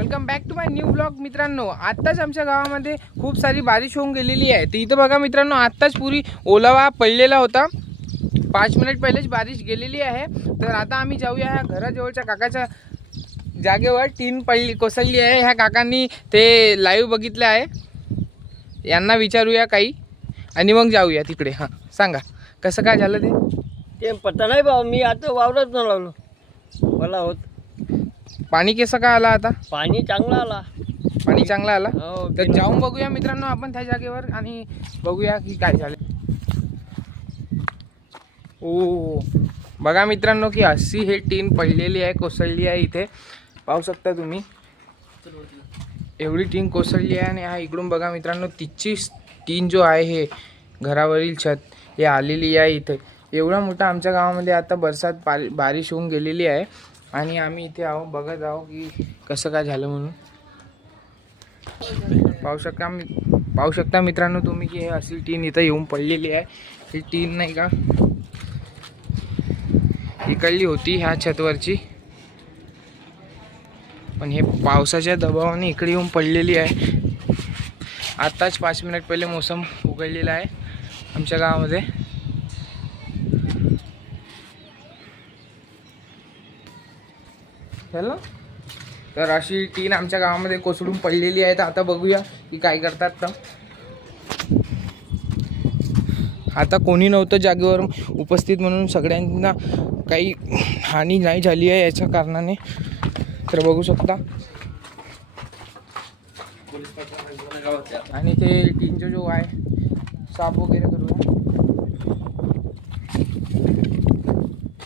Welcome back to my new blog मित्रांनो। आत्ताच आमच्या गावामध्ये खूप सारी बारिश होऊन गेलेली आहे। तर इथं बघा मित्रांनो, आत्ताच पुरी ओलावा पडलेला होता। 5 मिनिट पहिलेच बारिश गेलेली आहे। तर आता आम्ही जाऊया ह्या घराजवळच्या काकाच्या जागेवर। टीन पडली कोसळली आहे। ह्या काकांनी ते लाईव्ह बघितले आहे, यांना विचारूया काही आणि मग जाऊया तिकडे। हां सांगा कसं काय झालं ते पत्ता नाही भाऊ, मी आता वावरात न लावलो मला होत। पाणी कसं काय आला आता? पाणी चांगला आला, पाणी चांगला आला। हो, तर जाऊन बघूया मित्रांनो आपण त्या जागेवर आणि बघूया की काय झालं। ओ बघा मित्रांनो की अशी हे टीन पडलेली आहे, कोसळली आहे। इथे पाहू शकता तुम्ही, एवढी टीन कोसळली आहे। आणि हा इकडून बघा मित्रांनो, तिची टीन जो आहे हे घरावरील छत हे आलेली आहे इथे। एवढा मोठा आमच्या गावामध्ये आता बरसात बारिश होऊन गेलेली आहे आणि आम्ही इथे आहो बघत आहो की कसं काय झालं म्हणून। पाहू शकता मित्रांनो तुम्ही की हे अशी टीन इथं येऊन पडलेली आहे। ही टीन नाही का इकडली होती ह्या छतवरची, पण हे पावसाच्या दबावाने इकडे येऊन पडलेली आहे। आताच 5 मिनिट पहिले मोसम उघडलेला आहे आमच्या गावामध्ये। चला तर अशी टीन आमच्या गावामध्ये कोसळून पडलेली आहे। तर आता बघूया की काय करतात। तर आता कोणी नव्हतं जागेवर उपस्थित म्हणून सगळ्यांना काही हानी नाही झाली आहे याच्या कारणाने। तर बघू शकता आणि ते टीनचा जो आहे साफ वगैरे करूया।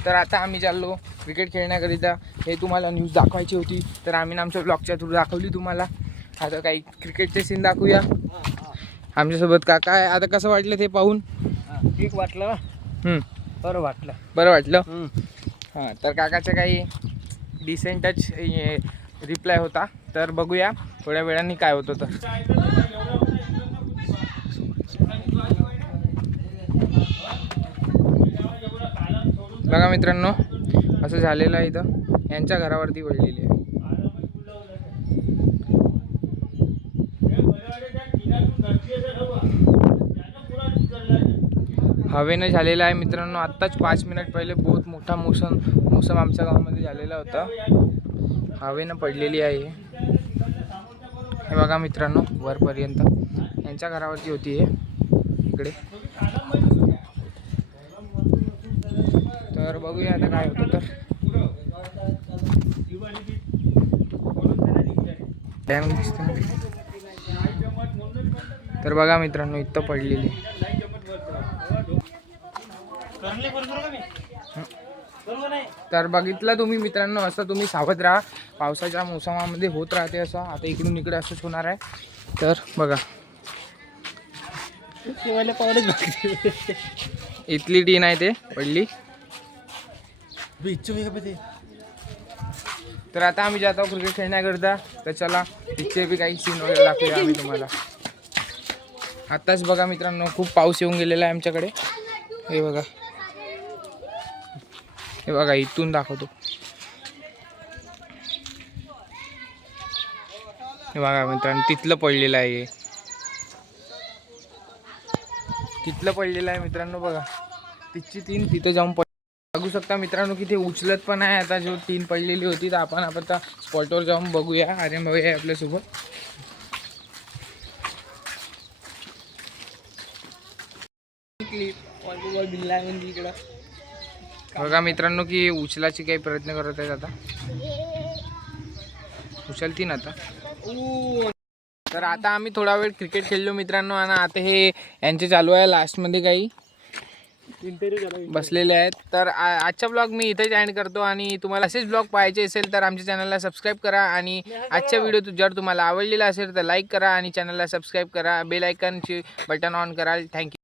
तर आता आम्ही चाललो क्रिकेट खेळण्याकरिता। हे तुम्हाला न्यूज दाखवायची होती, तर आम्ही आमच्या ब्लॉगच्या थ्रू दाखवली तुम्हाला। आता काही क्रिकेटचे सीन दाखवूया। आमच्यासोबत काका आहे। आता कसं वाटलं ते पाहून? ठीक वाटलं, बरं वाटलं, बरं वाटलं। हां तर काकाचं काही डिसेंटच रिप्लाय होता, तर बघूया थोड्या वेळाने काय होतं। तर बघा मित्रांनो असं झालेलं आहे, इथं यांच्या घरावरती पडलेली आहे। हवेनं झालेला आहे मित्रांनो। आत्ताच 5 मिनिट पहिले बहुत मोठा मोसम आमच्या गावामध्ये झालेला होता, हवेनं पडलेली आहे। हे बघा मित्रांनो वरपर्यंत यांच्या घरावरती होती हे इकडे। तर बघूया आता काय होतं। तर बघा मित्रांनो इथं पडलेली। तर बघितलं तुम्ही मित्रांनो, असं तुम्ही सावध राहा, पावसाच्या मोसमामध्ये होत राहते असं। आता इकडून इकडे असंच होणार आहे। तर बघा इथली टीन आहे ते पडली। तर आता आम्ही जात आहोत क्रिकेट खेळण्याकरता। तर चला तिथे बी काही सीन वगैरे दाखवूया आम्ही तुम्हाला। आत्ताच बघा मित्रांनो खूप पाऊस येऊन गेलेला आहे आमच्याकडे। हे बघा, हे बघा इथून दाखवतो। हे बघा मित्रांनो तिथलं पडलेलं आहे, तिथलं पडलेलं आहे मित्रांनो। बघा तिथची टीन तिथं जाऊन बघू शकता मित्रांनो की ते उचलत पण आहे। आता जो टीन पडलेली होती तर आपण आता स्पॉटवर जाऊन बघूया। आर्यन भाऊ आहे आपल्यासोबत। बघा मित्रांनो की उचलाची काही प्रयत्न करत आहेत, आता उचलतीन आता। तर आता आम्ही थोडा वेळ क्रिकेट खेळलो मित्रांनो, आणि आता हे यांचे चालू आहे लास्टमध्ये काही बसलेले आहेत। तर आजचा ब्लॉग मी इथेच एंड करतो, आणि तुम्हाला असेच ब्लॉग पाहायचे असेल तर आमच्या चॅनलला सबस्क्राईब करा। आणि आजचा व्हिडिओ जर तुम्हाला आवडलेला असेल तर लाईक करा आणि चॅनलला सबस्क्राईब करा, बेल आयकॉनची बटन ऑन करा। थँक्यू।